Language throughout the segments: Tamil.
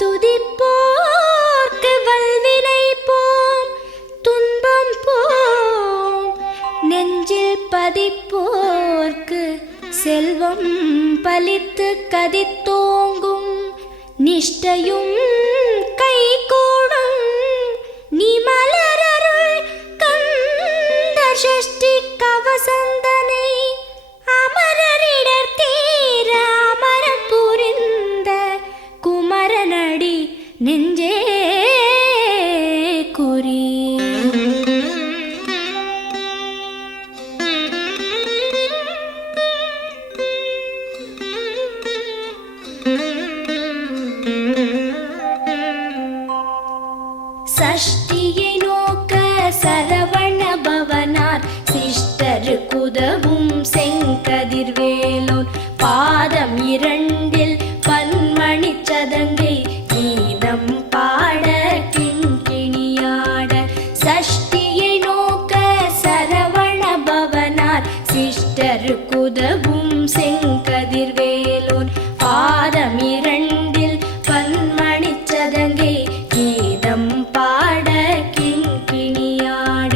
துதிப்போர்க்கு வல்வினை போம் துன்பம் போம், நெஞ்சில் பதிப்போர்க்கு செல்வம் பலித்து கதித்தோங்கும், நிஷ்டையும் கைகூடும் நீ மலரருள் கந்த சஷ்டி கவசந்தனை, அமரரிடர் தீர அமரம் புரிந்த குமரனடி நெஞ்சே குறி. சஷ்டியை நோக்க சரவண பவனார் சிஷ்டருக்குதவும் செங்கதிர்வேலோன், பாதம் இரண்டில் பன்மணி சதங்கை கீதம் பாட கிண்கிணியாட. சஷ்டியை நோக்க சரவண பவனார் சிஷ்டருக்குதவும் செங்கதிர்வேலோன், பாதம் இரண்டில் பன்மணி சதங்கை கீதம் பாட கிண்கிணியாட.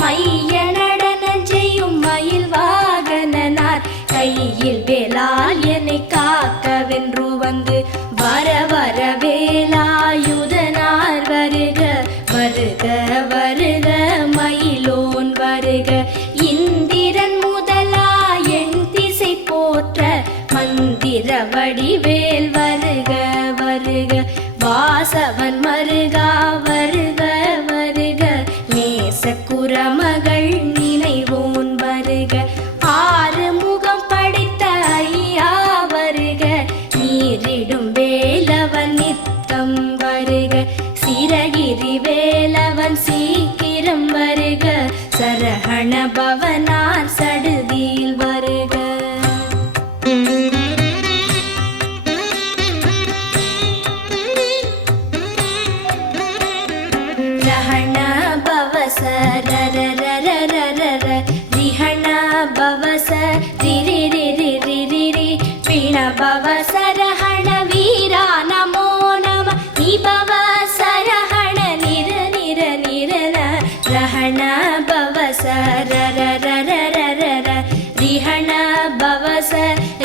மைய நடன செய்யும் மயில் வாகனனார் கையில் வேலால் என்னை காக்கவென்று வந்து, வர வர வேலாயுதனார் வருக வருக வருக மயிலோன் வருக. இந்திரன் முதலா என் திசை போற்ற மந்திர வடிவேல் வருக வருக. வாசவன் மருகா வருக வருக, நேச குரமகள் நினைவோன் வருக. ஆறு முகம் படைத்த ஐயா வருக, நீரிடும் வேலவன் நித்தம் வருக. சிரகிரி வேலவன் சீக்கிரம் வருக, சரஹண பவனார் சடுதியில் வருக. ரஹண பவச ரர ரர ரர ர, ரிஹண பவச ரிரி ரிரி ரிரி ரி, பிண பவச ரஹண வீரா நமோ நம, நிபவ சரஹண நிர நிர நிரன. ரஹண பவச ரர ரர ரர ர, ரிஹண பவச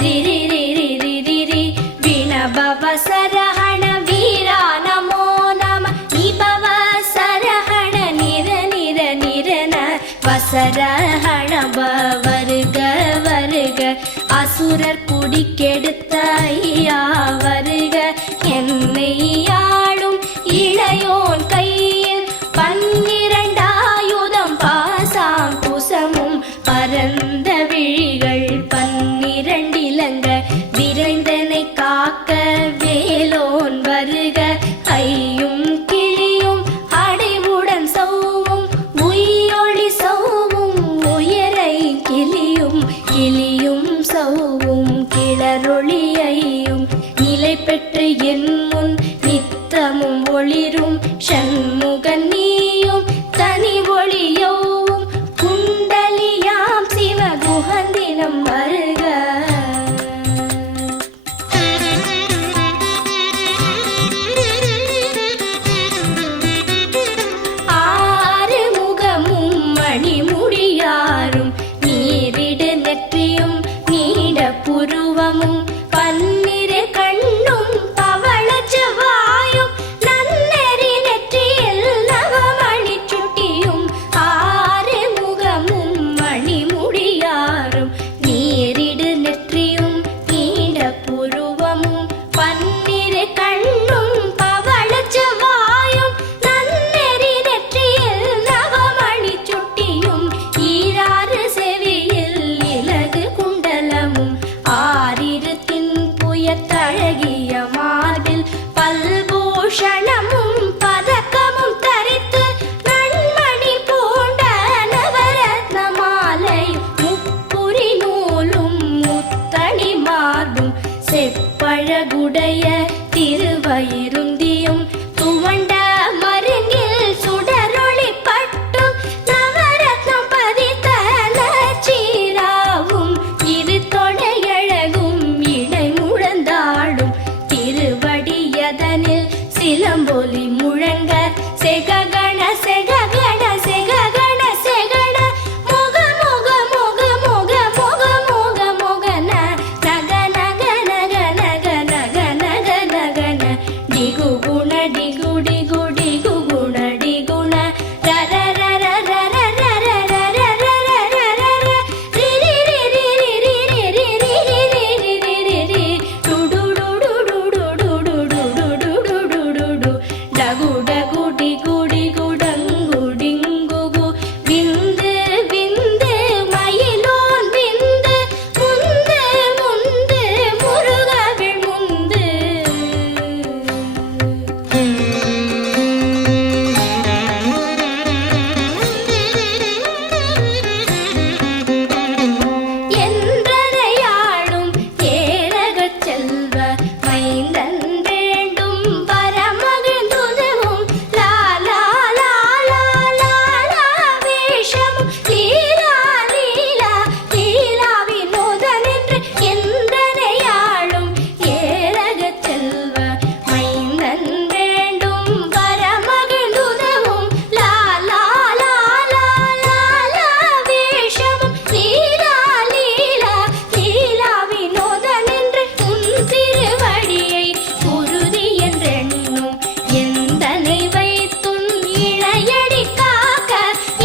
ரிரி ரிரி ரிரி ரி, பிண பவச ரஹண வீரா நமோ நம, நிபவ சரஹண நிர நிர நிரன. வசரஹண வருக வருக, அசுரர் குடி கெடுத்த ஐயா வருக. என்னை ஆளும் இளையோன் கையில் பன்னிரண்டாயுதம் பாசாம் குசமும், பரந்த விழிகள் பன்னிரண்டிலங்க விரைந்தனை காக்க வேலோன் வருக. ஐயும் கிளியும் அடைவுடன் சௌவும் உயிரொளி சௌவும், உயரை கிளியும் கிளியும் சௌவும் கிளரொளியையும், நிலை பெற்று என் முன் நித்தமும் ஒளிரும் ஷண்முகன் நீயும் தனி ஒளியோவும், குண்டலியாம் சிவகுகந்தினம் வருக. ஆறு முகமும் மணிமுடியாரும், நீரிடு நெற்றியும் நீட புருவமும், பன்னிரு கண்ணும் பவள செவ்வாயும், நன்னெறி நெற்றியில் நவமணி சுட்டியும். ஆறு முகமும் மணிமுடியாரும், நீரிடு நெற்றியும் நீட புருவமும், பன்னிரு கண்ணும் பவள செவ்வாயும், நன்னெறி நெற்றியில் நவமணி சுட்டியும். ஈராறு செவியில் இலகு குண்டலமும், ஆறிரு தின்புயத்தழகிய மார்பில் பல்பூஷணமும் பதக்கமும் தரித்து, நன்மணி பூண்ட நவரத்ன மாலை முப்புரி நூலும் முத்தணி மார்பும், செப்பழகுடைய திருவயிருந்தியும் துவண்ட மருங்கில் சுடரொளி பட்டும், நவரத்னம் பதித்த நச்சீராவும் இரு தொடையழகும் இடை முழந்தாடும், திருவடியத ஒலி முழங்க செககண செககண செககண செகண முக முக முக முக முக முக முகன நக நக நக நக நக நக நகன டிகு குண டிகு டிகு டிகு குண டிகுண ரர ரர ரர ரர ரர ரர ரர ரி ரி ரி ரி ரி ரி ரி ரி ரி ரி ரி ரி ரி டு டு டு டு டு டு டு டு டு டு டு டு டு டு டகு டகு டிகு டிகு டங்கு டிங்கு கு விந்து விந்து மயிலோன் விந்து முந்து முந்து முருகவிழ் முந்து என்றனையாளும் ஏரகச் செல்வ மைந்தன் வேண்டும் வரமகிழ்ந்துதவும் லாலா லாலா லாலா வேஷமும் லீலா லீலா லீலா வினோதனென்று என்றனையாளும் ஏரகச் செல்வ மைந்தன் வேண்டும் வரமகிழ்ந்துதவும் லாலா லாலா லாலா வேஷமும் லீலா லீலா லீலா வினோதனென்று உன் திருவடியை குருதி என்றெண்ணும் எந்தனை வைத்துன் இளையடி காக்க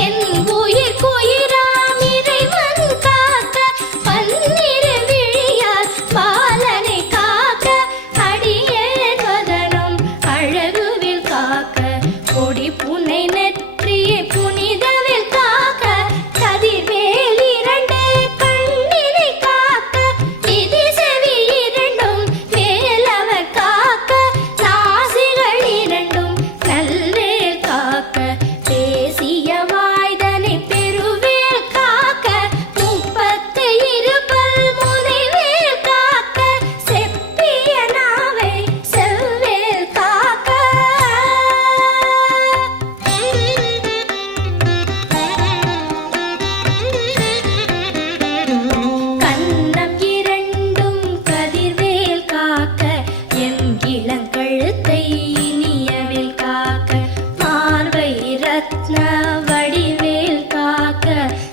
என் உயிர் குயிராம் இறைவன் காக்க பன்னிரு விழியால் பாலனை காக்க அடியேன் வதனம் அழகுவில் காக்க கொடி புனை நெற்றியை புனிதவில் காக்க கதிர்வேல் இரண்டு கண்ணினை காக்க விதி செவி இரண்டும் மேலவர் காக்க நாசிகள் இரண்டும் நல்வேல் காக்க பேசிய வாய்தனை பெருவேல் காக்க முப்பத்து இருபல் முனைவேல் காக்க செப்பிய நாவை செவ்வேல் காக்க கன்னம் இரண்டும் கதிர்வேல் காக்க என் இளங்கழுத்தை இனியவேல் காக்க மார்பை ரத்ன வடிவேல் காக்க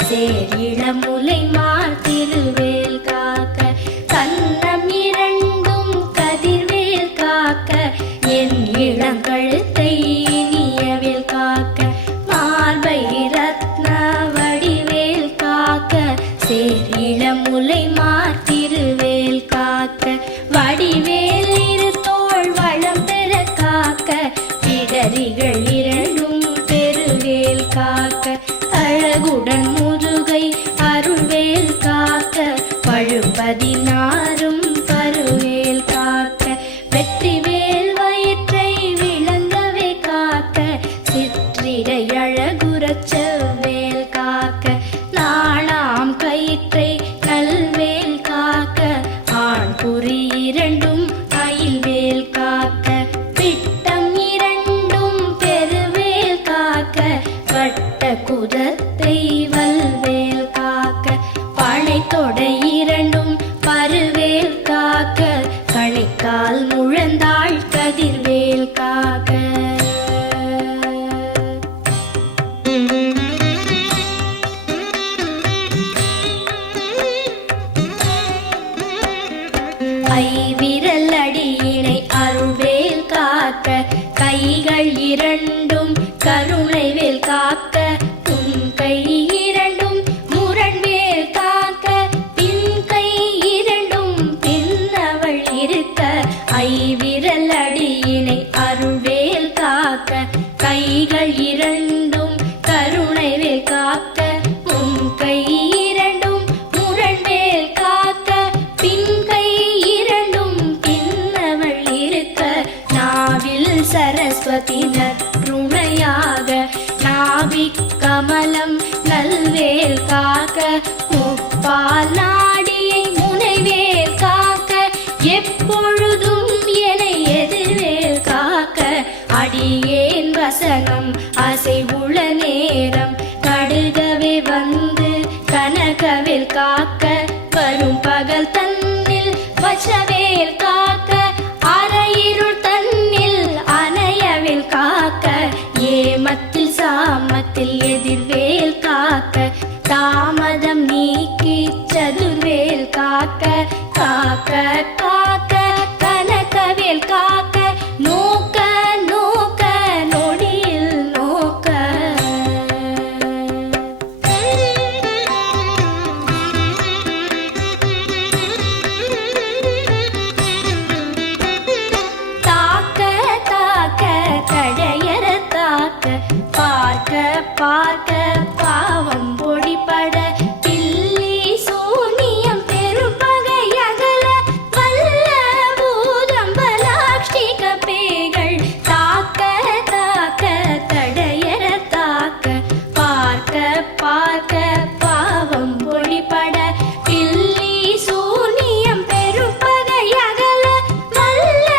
சேரிளமுலை மார் திருவேல் காக்க கன்னம் இரண்டும் கதிர்வேல் காக்க என் இளங்கழுத்தை இனியவேல் காக்க மார்பை ரத்ன வடிவேல் காக்க சேரிளமுலை மார் திருவேல் காக்க வடிவேல் இரு தோள் வளம் பெற காக்க பிடரிகள் இரண்டும் பெருவேல் காக்க அழகுடன் முதுகை அருள்வேல் காக்க பழுப்பதினாரும் பருவேல் காக்க வெற்றிவேல் வயிற்றை விளங்கவே காக்க சிற்றிடை அழகுறச் செவ்வேல் காக்க நாளாம் கயிற்றை நல்வேல் காக்க ஆண் குறி இரண்டும் அயில்வேல் காக்க பிட்டம் இரண்டும் பெருவேல் காக்க வட்ட குதத்தை வல்வேல் காக்க பனை தொடை இரண்டும் பருவேல் காக்க கணைக்கால் முழந்தாள் கதிர்வேல் காக்க ஐவிரல் அடியினை அருள்வேல் காக்க கைகள் இரண்டும் கருணைவேல் காக்க உன் கை இரண்டும் முரண்வேல் காக்க பின் கை இரண்டும் பின்னவள் இருக்க ஐவிரல் அடியினை அருள்வேல் காக்க கைகள் இரண்டும் கருணைவேல் காக்க உன் கை இரண்டும் முரண்வேல் காக்க பின் கை இரண்டும் பின்னவள் இருக்க நாவில் சரஸ்வதி நற்றுணையாக நாபிக் கமலம் நல்வேல் காக்க முப்பால் நாடியை முனைவேல் காக்க எப்பொழுதும் என எதிர்வேல் காக்க அடியேன் வசனம் அசைவுள நேரம் கடுகவே வந்து கனகவேல் காக்க வரும் பகல் தன்னில் வச்சவேல் காக்க அரையிருள் தன்னில் அணையவேல் காக்க காக்க கனகவேல் காக்க நோக்க நோக்க நொடியில் நோக்க. தாக்க தாக்க கடையற தாக்க பார்க்க பார்க்க பாவம் பொடிபட பில்லி சூனியம் பெரும்பகையகல வல்ல பூதம் பலாக்ஷிக பேய்கள் தாக்க தாக்க தடையற தாக்க பார்க்க பார்க்க பாவம் பொடிபட பில்லி சூனியம் பெரும்பகையகல வல்ல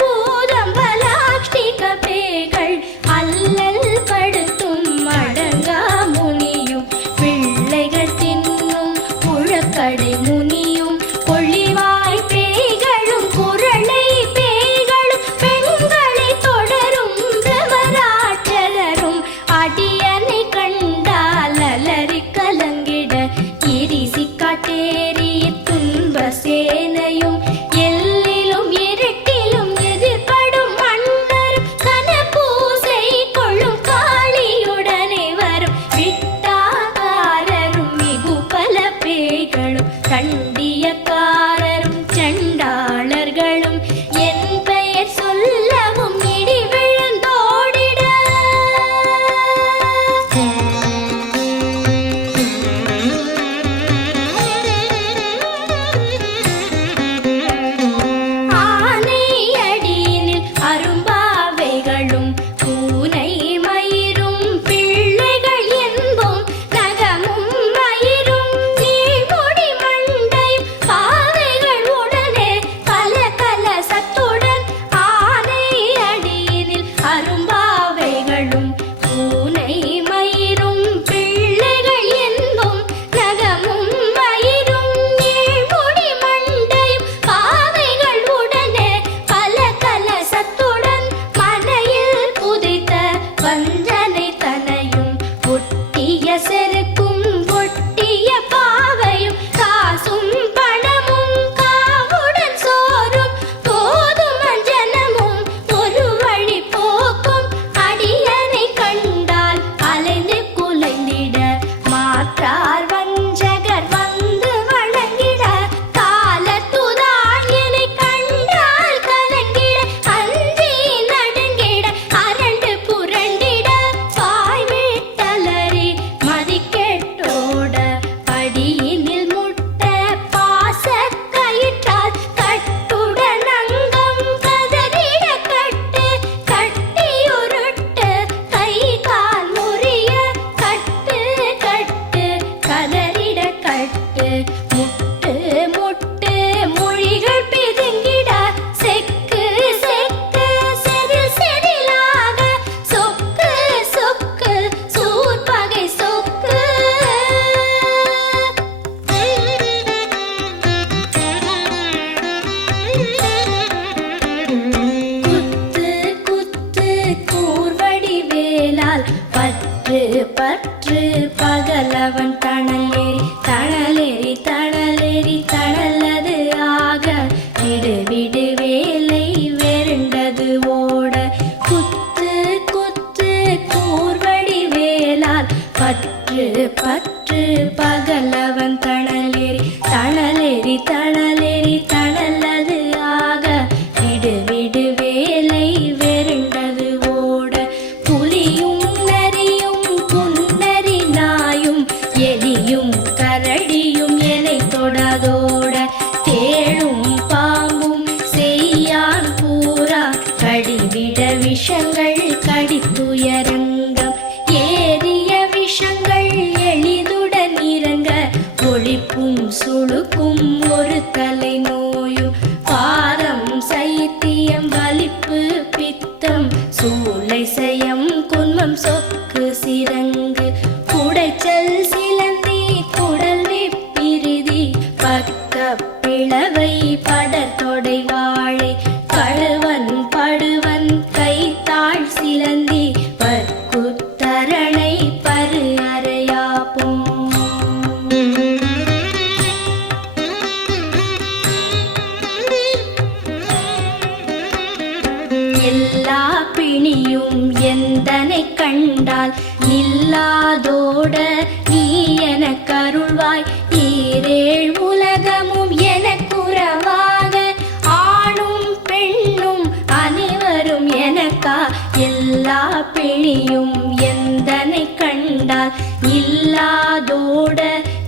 பூதம் பலாக்ஷிக பேய்கள் அல்லல் படுத்தும் அடங்கா முனியும் பிள்ளைகள் தின்னும் புழக்கடை முனியும் கொள்ளிவாய் பேய்களும் குரளை பேய்களும் பெண்களை தொடரும் பிரமராட்சரரும் அடியனை கண்டால் அலறி கலங்கிட இரிசி காட்டேறிய துன்ப சேனையும் எல்லிலும் இருட்டிலும் எதிர்படும் மன்னரும் கனபூசை கொள்ளும் காளியுடனே வரும் விட்டாகாரரும் மிகு பல பேய்களும் கண்டியக்காரரும் சண்டாளர்களும் என் பெயர் சொல்லவும் இடி விழுந்தோடிட. ஆனை அடியினில் அரும்பாவைகளும் பூனை மயிரும் பிள்ளைகள் என்போம் நகமும் மயிரும் நீழ்முடி மண்டையும் பாவைகள் உடனே பல கலசத்துடன் ஆனை அடியினில் அரும்பாவைகளும் பூனை மயிரும் பிள்ளைகள் என்போம் நகமும் மயிரும் நீழ்முடி மண்டையும் பாவைகள் உடனே பல கலசத்துடன் மனையில் புதைத்த வஞ்சனை தனையும் ஒட்டிய செருக்கும் ஒட்டிய பாவையும் காசும் பணமும் காவுடன் சோறும் போதும் அஞ்சனமும் ஒரு வழி போக்கும் அடியனை கண்டால் அலைந்து குலைந்திட மாற்றார் வஞ்சகர் வந்து வழங்கிட காலத்துதான் என்னை கண்டால் கலங்கிட அஞ்சி நடுங்கிட அரண்டு புரண்டிட வாய் விட்டலறி மதிக்கெட்டோட படியினில் முட்ட பாச கயிற்றால் கட்டுடன் அங்கம் கதறிட கட்டு கட்டியுருட்டு கை கால் முறிய கட்டு கட்டு கதறிட கட்டு முட்டு முட்டு மொழிகள் பிதுங்கிட செக்கு செக்கு செதில் செதிலாக சொக்கு சொக்கு சூர்பகை சொக்கு. குத்து குத்து கூர்வடி வேலால் பற்று பற்று பகலவன் தணலேறி தணலேறி தணலேறி தணலது ஆக விடு விடு வேலை வெருண்டது ஓட. குத்து குத்து கூர்வடி வேலால் பற்று பற்று பகலவன் தணலேறி தணலேறி தணலேறி தணலது ஆக விடு விடு வேலை வெருண்டது ஓட. புலியும் நரியும் புன்னரி நாயும் எலியும் கரடியும் எனை தொடாதோட தேளும் பாம்பும் செய்யான் பூரா கடிவிட விஷங்கள் கடித்துயரங்கம் ஏறிய விஷங்கள் எளிதுடன் இறங்க ஒழிப்பும் சுழுக்கும் ஒரு தலை நோயும் பாதம் சைத்தியம் வலிப்பு பித்தம் சூளை செயம் குன்மம் சொக்கு சிரங்கு குடைச்சல் சிலந்தி குடல் விப்பிரிதி பக்க பிளவை படத்தொடை வாழை கழுவன் படுவன் கைத்தாழ் சிலந்தி பற்ற பிணியும் எந்தனை கண்டால் நில்லாதோட நீ எனக்கருள்வாய். ஈரேழ் உலகமும் எனக்குறவாக ஆணும் பெண்ணும் அனைவரும் எனக்கா. எல்லா பிணியும் எந்தனை கண்டால் இல்லாதோட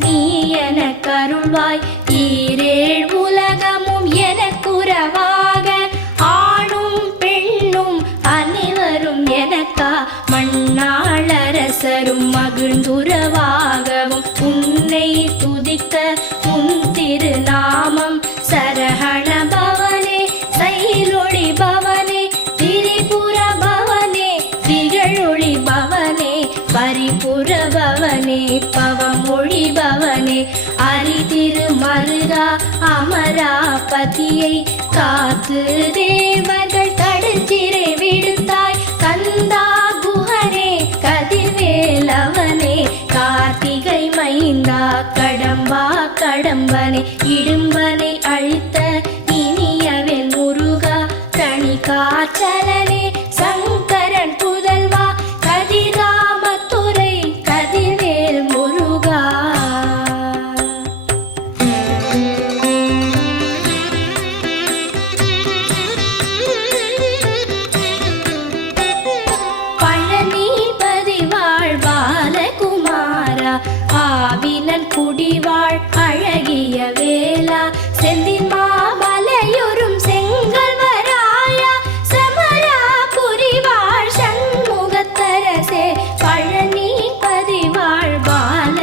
நீ எனக்கருள்வாய். ஈரேழ் உலகமும் எனக்குறவாக ஆணும் பெண்ணும் அனைவரும் எனக்கா. மண்ணாளரசரும் மகிழ்ந்துறவாகவும் உன்னை துதிக்க உன் திருநாமம். சரஹண பவனே சைலொளி பவனே திரிபுர பவனே திகழொளி பவனே பரிபுர பவனே பவமொழி பவனே அரிதிரு மருகா அமராபதியை காத்து தேவர்கள் கடற்சிறை விடுத்தாய். கந்தா குஹனே கதிர்வேலவனே கார்த்திகை மைந்தா கடம்பா கடம்பனே இடும்பனை அழித்த இனியவன் முருகா தணிகாச்சலனே சங்கரன் புதல்வா கதிராமத்துறை கதிர்வேல் முருகா. பழனிபதி வாழ்பாலகுமாரா ஆவினன் குடிவாழ் அழகிய வேளா செந்தின் மாமலையுறும் செங்கல்வராயா சமராபுரி வாழ் சண்முகத்தரசே. பழனிபதி வாழ்பாலகுமாரா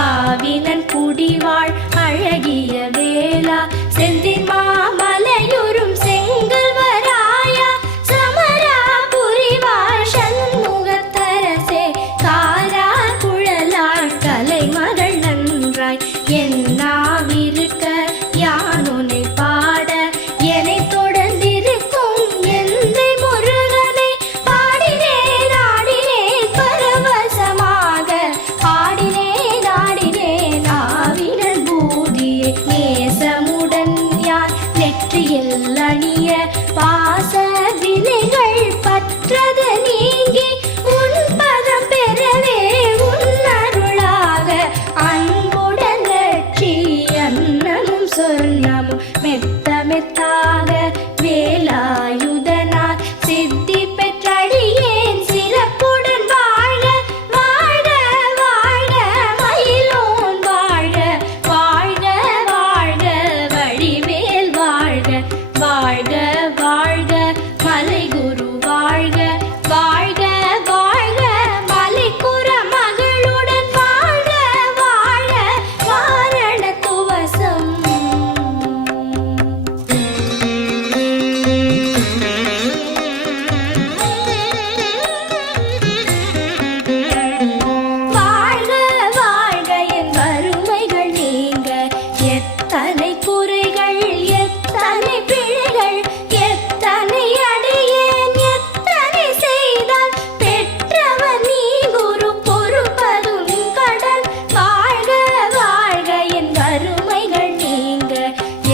ஆவினன் குடிவாழ் அழகிய வேளா செந்தின் மாமலையுறும் செங்கல்வராயா சமராபுரி வாழ் சண்முகத்தரசே. காரா குழலாள் கலைமகள் நன்றாய் என்னாவிருக்க யானுனை பாட என்னை தொடர்ந்திருக்கும் எந்தை முருகனை பாடினேன் ஆடினேன் பரவசமாக ஆடினேன் ஆடினேன் ஆவினன் பூதியை நேசமுடன் யார் நெற்றியில் அணிய பாச வினைகள் பற்றது நீங்கி உன் பதம் பெறவே உன் அருளாக அன்புடன் ரட்சி அன்னமும் சொர்ணமும் மெத்த மெத்தாக வேலாயுதனார் சித்தி பெற்றடியேன் சிறப்புடன் வாழ வாழ வாழ மயிலோன் வாழ வாழ்க வாழ்க வடிவேல் வாழ்க வாழ்க வாழ்க மலைகுரு வாழ்க வாழ்க வாழ்க மலைக்குற மகளுடன் வாழ்க வாழ வாரண துவசம். வாழ்க வாழ்க என் வறுமைகள் நீங்க எத்தனை குறைகள் எத்தனை பிழைகள் எத்தனை அடியேன் எத்தனை செய்தால் பெற்றவன் நீ குரு பொறுப்பதும் கடன். வாழ்க வாழ்க என் வறுமைகள் நீங்க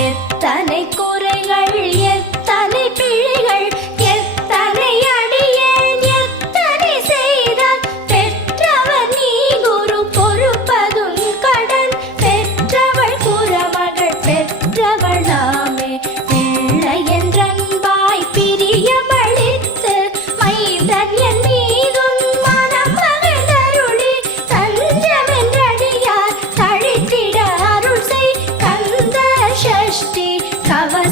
எத்தனை குறைகள் எத்தனை பிழைகள் எத்தனை அடியேன் எத்தனை செய்தால் பெற்றவன் நீ குரு பொறுப்பதும் கடன். பெற்றவள் குறமகள் பெற்றவளாமே பிள்ளை என்றன்பாய் பிரியமளித்து மைந்தன் என் மீதும் மனம் மகிழ்ந்தருளி தஞ்சமென்றடியார் தழித்திட அருள் செய். கந்த சஷ்டி கவல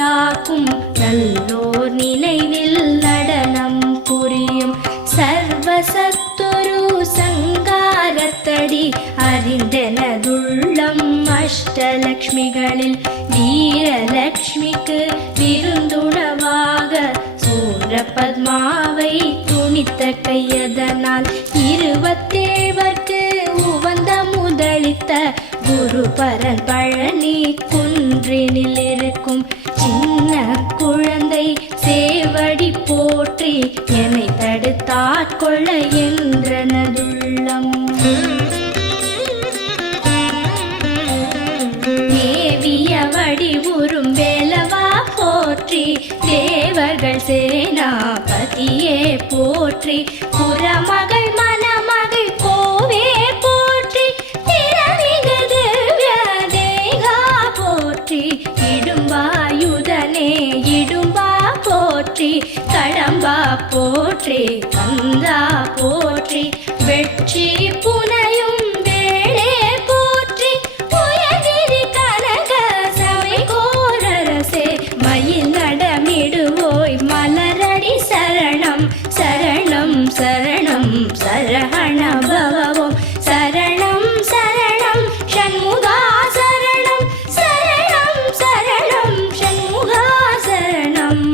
நிம்மதியாக்கும் நல்லோர் நினைவில் நடனம் புரியும் சர்வசத்துரு சங்காரத்தடி அறிந்தனதுள்ளம் அஷ்டலக்ஷ்மிகளில் வீரலக்ஷ்மிக்கு விருந்துணவாக சூரபத்மாவை துணித்த கையதனால் 27வர்க்கு உவந்த முதலித்த குருபரன் பழனி குன்றினில் இருக்கும் சின்ன குழந்தை சேவடி போற்றி என்னை தடுத்தாட்கொள்ள என்றனதுள்ளம் மேவிய வடிவுறும் வேலவா போற்றி தேவர்கள் சேனாபதியே போற்றி புறமகள் மணமகள் கோவே போற்றி திறமிகு திவ்ய தேகா போற்றி இடும்பாயுதனே இடும்பா போற்றி கடம்பா போற்றி கந்தா போற்றி வெற்றி புனையும் வேளே போற்றி உயர்கிரி கனக சபை கோரரசே மயில் நடமிடுவோய் மலரடி சரணம் சரணம் சரணம் சரஹண பவவோம் சரணம் சரணம் ஷண்முகா சரணம் சரணம் சரணம் ஷண்முகா சரணம்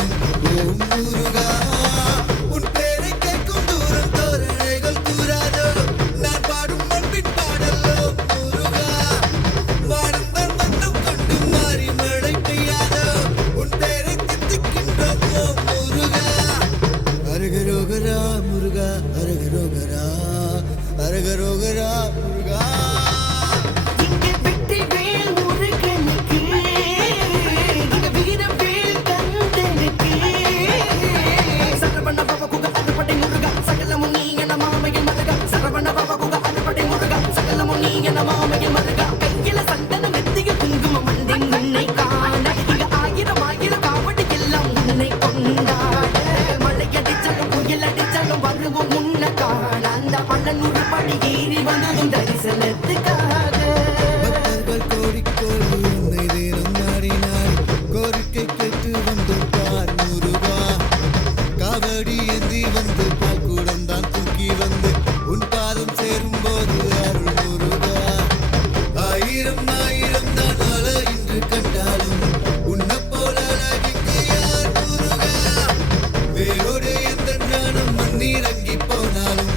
வேணும் ஓம் முருகா உன் பேரை கேட்கும் தூரம் தோரணைகள் தூராதோ நான் பாடும் மண்பின் பாடலோ முருகா வானம் தான் மண்ணும் கொண்டு மாறி மழை பெய்யாதோ உன் பேரை தித்திக்கின்றோம் ஓம் முருகா அரகரோகரா முருகா அரகரோகரா அரகரோகரா முருகா பக்தர்கள் கோரிக்கோடி உன்னை தினம் நாடினார் கோரிக்கை கேட்டு வந்து பார் முருகா காவடி ஏந்தி வந்து பால்குடம் தான் தூக்கி வந்து உன் பாதம் சேரும் போது அருள் முருகா ஆயிரம் ஆயிரம் தான் அல இன்று கண்டாலும் உன்னை போல அழகிக்கு யார் முருகா வேரோடு எந்த ஞானம் மண்ணீரங்கி போனாலும்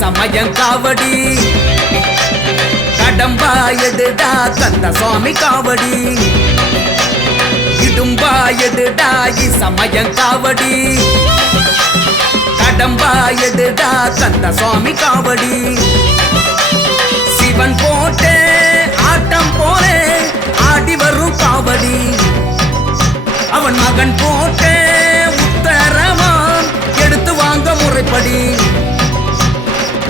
சமயம் காவடி கடம்பா எடுடா கந்த சுவாமி காவடி இடும்பா எடுடா சமயம் காவடி கடம்பா எடுடா கந்த சுவாமி காவடி சிவன் போட்டே ஆட்டம் போலே ஆடி வரும் காவடி அவன் மகன் போட்டே உத்தரவான் எடுத்து வாங்க முறைப்படி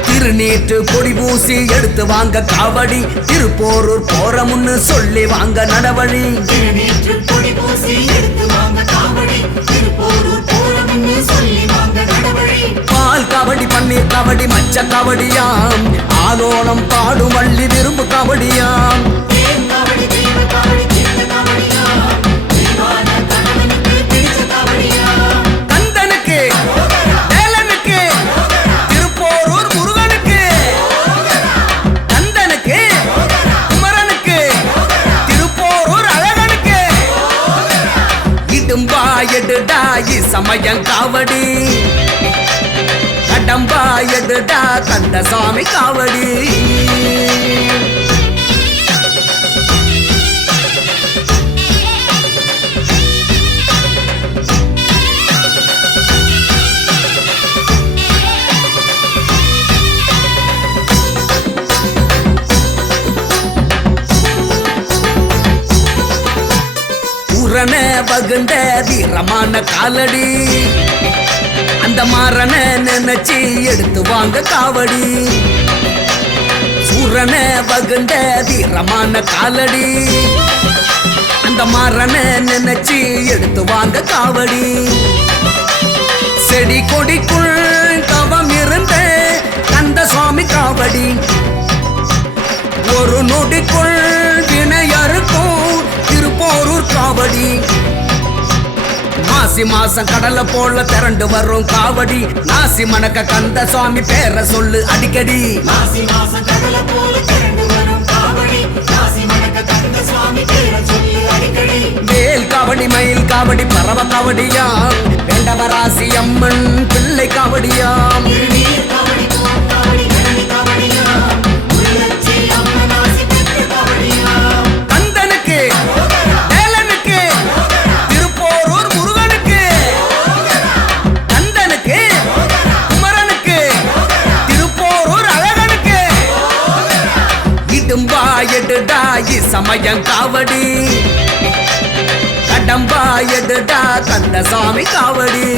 திருநீற்று பொடி பூசி எடுத்து வாங்க காவடி திருப்போரூர் போற முன்னு சொல்லி வாங்க நடவழி திருநீற்று பொடி பூசி எடுத்து வாங்க காவடி திருப்போரூர் போற முன்னு சொல்லி வாங்க நடவழி பால் காவடி பன்னீர் காவடி மச்ச காவடியாம் ஆலோலம் பாடும் வள்ளி விரும்பு காவடியாம் தேன் காவடி தெய்வ காவடி சின்ன காவடியா தெய்வான கணவனுக்கு பிடிச்ச காவடியா கந்தனுக்கு வேலனுக்கு திருப்போரூர் முருகனுக்கு கந்தனுக்கு குமரனுக்கு திருப்போரூர் அழகனுக்கு இடும்பா எடுடா சமயம் காவடி கடம்பா எடுடா கந்தசாமி காவடி. உரண வகுந்த வீரமான காலடி, அந்த மரண நினைச்சு எடுத்து வாங்க காவடி. சூரன வகுந்த வீரமான காலடி, அந்த மரண நினைச்சு எடுத்து வாங்க காவடி. செடி கொடிக்குள் தவம் இருந்த கந்தசாமி காவடி, ஒரு நொடிக்குள் வினையறுக்கும் திருப்போரூர் காவடி. மாசி மாசம் கடலை போல திரண்டு வரும் காவடி, நாசி மணக்க கந்தசாமி பேர சொல்லு அடிக்கடி. மாசி மாசம் கடலை போல திரண்டு வரும் காவடி, நாசி மணக்க கந்தசாமி பேர சொல்லு அடிக்கடி. வேல் காவடி மயில் காவடி பரவ காவடியாம், வேண்டவராசி அம்மன் பிள்ளை காவடியாம். திருநீர் காவடி பூங்காவடி கரணி காவடியாம், உள்ளச்சி அம்மனாசி பெற்ற காவடியாம். கந்தனுக்கு வேலனுக்கு திருப்போரூர் முருகனுக்கு, கந்தனுக்கு குமரனுக்கு திருப்போரூர் அழகனுக்கு. இடும்பா எடுடா சமயம் காவடி, கடம்பா எடுடா கந்தசாமி காவடி.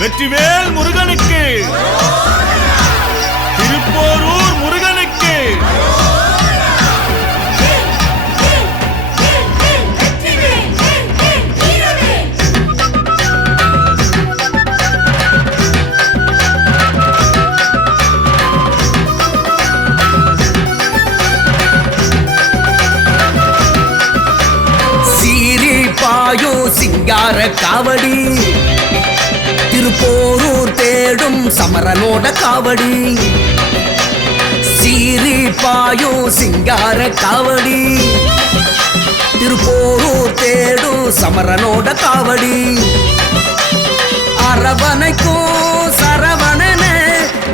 வெற்றிவேல் முருகனுக்கு, திருப்போரூர் முருகனுக்கு. சீரி பாயோ சிங்கார காவடி, திருப்போரூர் தேடும் சமரனோட காவடி. சீரி பாயோ சிங்கார காவடி, திருப்போரூர் தேடும் சமரனோட காவடி. அரவணைக்கும் சரவணன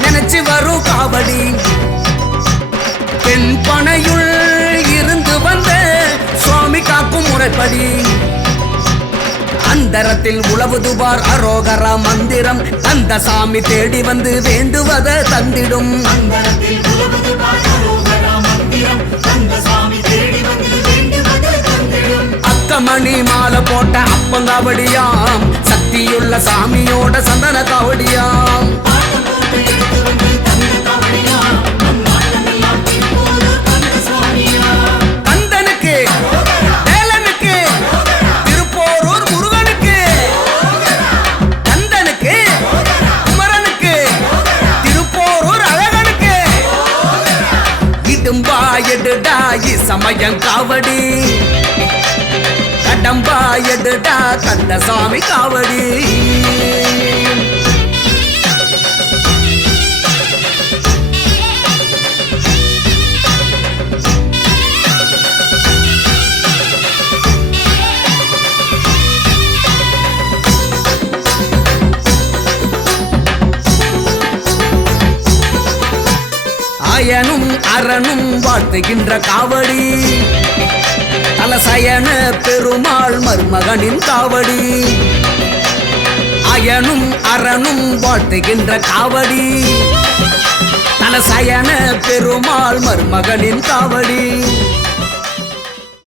நினைச்சு வரும் காவடி, பெண் பனையுள் இருந்து வந்த சுவாமி காக்கும் முறைப்படி. அந்தரத்தில் உழவுதுபார் அரோகர மந்திரம், கந்தசாமி தேடி வந்து வேண்டுவத தந்திடும். அந்தரத்தில் உலவது பாரோகரா மந்திரம், கந்தசாமி தேடி வந்து வேண்டுவது தந்திடும். அக்கமணி மாலை போட்ட அப்பங்காவடியாம், சக்தியுள்ள சாமியோட சந்தன காவடியாம். பாட்டம் போட்டு எடுத்து வந்து தந்த காவடியாம், அந்நாட்டமெல்லாம் திருப்போரூர் கந்தசுவாமியாம். கந்தனுக்கு வேலனுக்கு திருப்போரூர் முருகனுக்கு, கந்தனுக்கு குமரனுக்கு திருப்போரூர் அழகனுக்கு. இடும்பா எடுடா சமயம் காவடி, கடம்பா எடுடா கந்தசாமி காவடி. அயனும் அரணும் வாழ்த்துகின்ற காவடி, தலசயன பெருமாள் மருமகனின் காவடி. அயனும் அரணும் வாழ்த்துகின்ற காவடி, தலசயன பெருமாள் மருமகனின் காவடி.